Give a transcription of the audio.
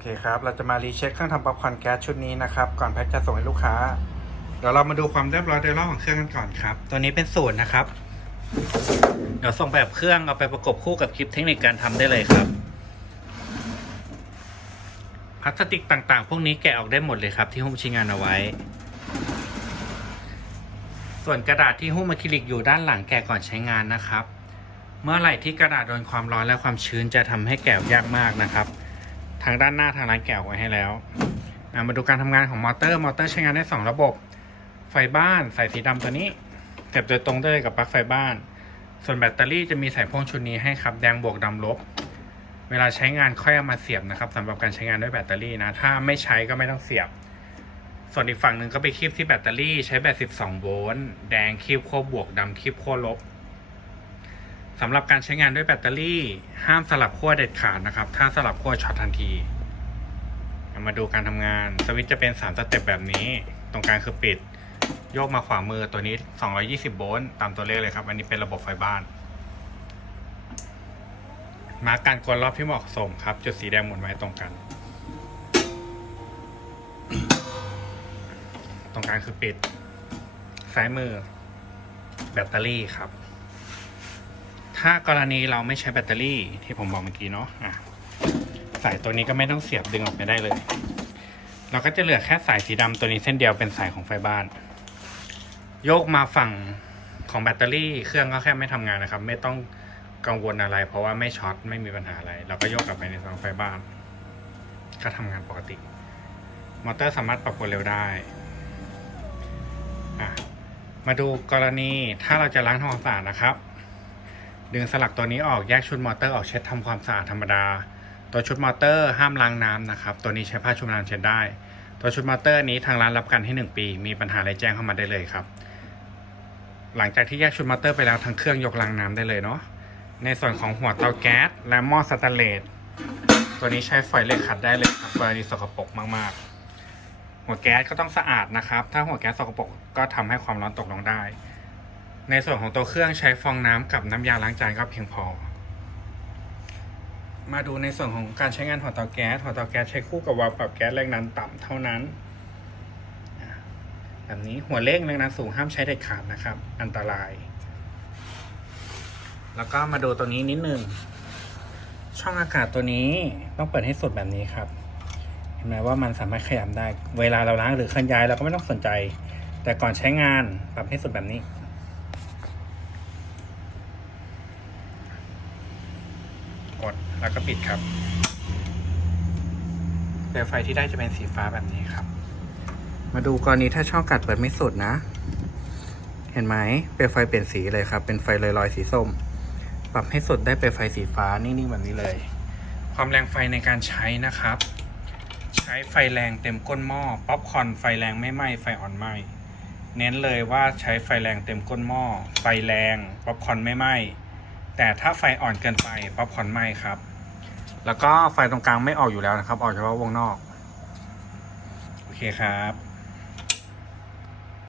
อเคครับ เราจะมารีเช็คเครื่องทำป๊อปคอร์นแก๊สชุดนี้นะครับ ก่อนแพ็คจะส่งให้ลูกค้า เดี๋ยวเรามาดูความเรียบร้อยโดยรอบของเครื่องกันก่อนครับ ตัวนี้เป็นสูตรนะครับ เดี๋ยวส่งแบบเครื่องเอาไปประกบคู่กับคลิปเทคนิคการทำได้เลยครับ พลาสติกต่างๆ พวกนี้แกะออกได้หมดเลยครับ ที่หุ้มชิ้นงานเอาไว้ ส่วนกระดาษที่หุ้มอะคริลิกอยู่ด้านหลังแกะก่อนใช้งานนะครับ เมื่อไหร่ที่กระดาษโดนความร้อนและความชื้นจะทำให้แกะยากมากนะครับ ทางด้านหน้าทางร้านแกะไว้ให้แล้วมาดูการทำงานของมอเตอร์ มอเตอร์ใช้งานได้ 2 ระบบ ไฟบ้านใส่สีดำตัวนี้เสียบโดยตรงได้เลยกับปลั๊กไฟบ้าน ส่วนแบตเตอรี่จะมีใส่พ่วงชุดนี้ให้ครับแดงบวกดำลบ เวลาใช้งานค่อยเอามาเสียบนะครับสำหรับการใช้งานด้วยแบตเตอรี่นะ ถ้าไม่ใช้ก็ไม่ต้องเสียบ ส่วนอีกฝั่งหนึ่งก็ไปคีบที่แบตเตอรี่ใช้แบต 12 โวลต์ แดงคีบขั้วบวกดำคีบขั้วลบ สำหรับการใช้งานด้วยแบตเตอรี่ ห้ามสลับขั้วเด็ดขาดนะครับ ถ้าสลับขั้วช็อตทันทีมาดูการทำงานสวิตช์จะเป็น 3 สเต็ปแบบนี้ ตรงกลางคือปิด โยกมาขวามือตัวนี้ 220 โวลต์ตามตัวเลขเลยครับ อันนี้เป็นระบบไฟบ้าน มากการกวนรอบที่เหมาะสมครับ จุดสีแดงหมุนไว้ตรงกัน ตรงกลางคือปิด ซ้ายมือ แบตเตอรี่ครับ ถ้ากรณีเราไม่ใช้แบตเตอรี่ที่ผมบอกเมื่อกี้เนาะะสายตัวนี้ก็ไม่ต้องเสียบดึงออกไปได้เลย เราก็จะเหลือแค่สายสีดำตัวนี้เส้นเดียวเป็นสายของไฟบ้าน โยกมาฝั่งของแบตเตอรี่เครื่องก็แค่ไม่ทำงานนะครับ ไม่ต้องกังวลอะไร เพราะว่าไม่ช็อตไม่มีปัญหาอะไร เราก็โยกกลับไปในฝั่งไฟบ้าน ก็ทำงานปกติ มอเตอร์สามารถปรับความเร็วได้มาดูกรณีถ้าเราจะล้างทำความสะอาดนะครับ ดึงสลักตัวนี้ออกแยกชุดมอเตอร์ออกเช็ดทำความสะอาดธรรมดา ตัวชุดมอเตอร์ห้ามล้างน้ำนะครับ ตัวนี้ใช้ผ้าชุบน้ำเช็ดได้ ตัวชุดมอเตอร์นี้ทางร้านรับประกันให้ 1 ปี มีปัญหาอะไรแจ้งเข้ามาได้เลยครับ หลังจากที่แยกชุดมอเตอร์ไปแล้วทั้งเครื่องยกล้างน้ำได้เลยเนาะ ในส่วนของหัวเตาแก๊สและหม้อสแตนเลสตัวนี้ใช้ฝอยเหล็กขัดได้เลยครับกรณีสกปรกมากๆ หัวแก๊สก็ต้องสะอาดนะครับ ถ้าหัวแก๊สสกปรกก็ทำให้ความร้อนตกลงได้ ในส่วนของตัวเครื่องใช้ฟองน้ำกับน้ำยาล้างจานก็เพียงพอ มาดูในส่วนของการใช้งานหัวเตาแก๊สหัวเตาแก๊สใช้คู่กับวาล์วปรับแก๊สแรงดันต่ำเท่านั้นแบบนี้หัวเร่งแรงดันสูงห้ามใช้เด็ดขาดนะครับ อันตราย แล้วก็มาดูตัวนี้นิดนึงช่องอากาศตัวนี้ต้องเปิดให้สุดแบบนี้ครับ เห็นไหมว่ามันสามารถขยับได้ เวลาเราล้างหรือเคลื่อนย้ายเราก็ไม่ต้องสนใจ แต่ก่อนใช้งานปรับให้สุดแบบนี้ กดแล้วก็ปิดครับเปลวไฟที่ได้จะเป็นสีฟ้าแบบนี้ครับ มาดูกรณีถ้าช่องกัดเปิดไม่สุดนะ เห็นไหมเปลวไฟเปลี่ยนสีเลยครับ เป็นไฟลอยๆสีส้ม ปรับให้สุดได้เปลวไฟสีฟ้านิ่งๆแบบนี้เลย ความแรงไฟในการใช้นะครับ ใช้ไฟแรงเต็มก้นหม้อป๊อปคอนไฟแรงไม่ไหม้ไฟอ่อนไหม้เน้นเลยว่าใช้ไฟแรงเต็มก้นหม้อไฟแรงป๊อปคอนไม่ไหม้ แต่ถ้าไฟอ่อนเกินไปป๊อปคอร์นไหม้ครับ แล้วก็ไฟตรงกลางไม่ออกอยู่แล้วนะครับ ออกเฉพาะวงนอก โอเคครับ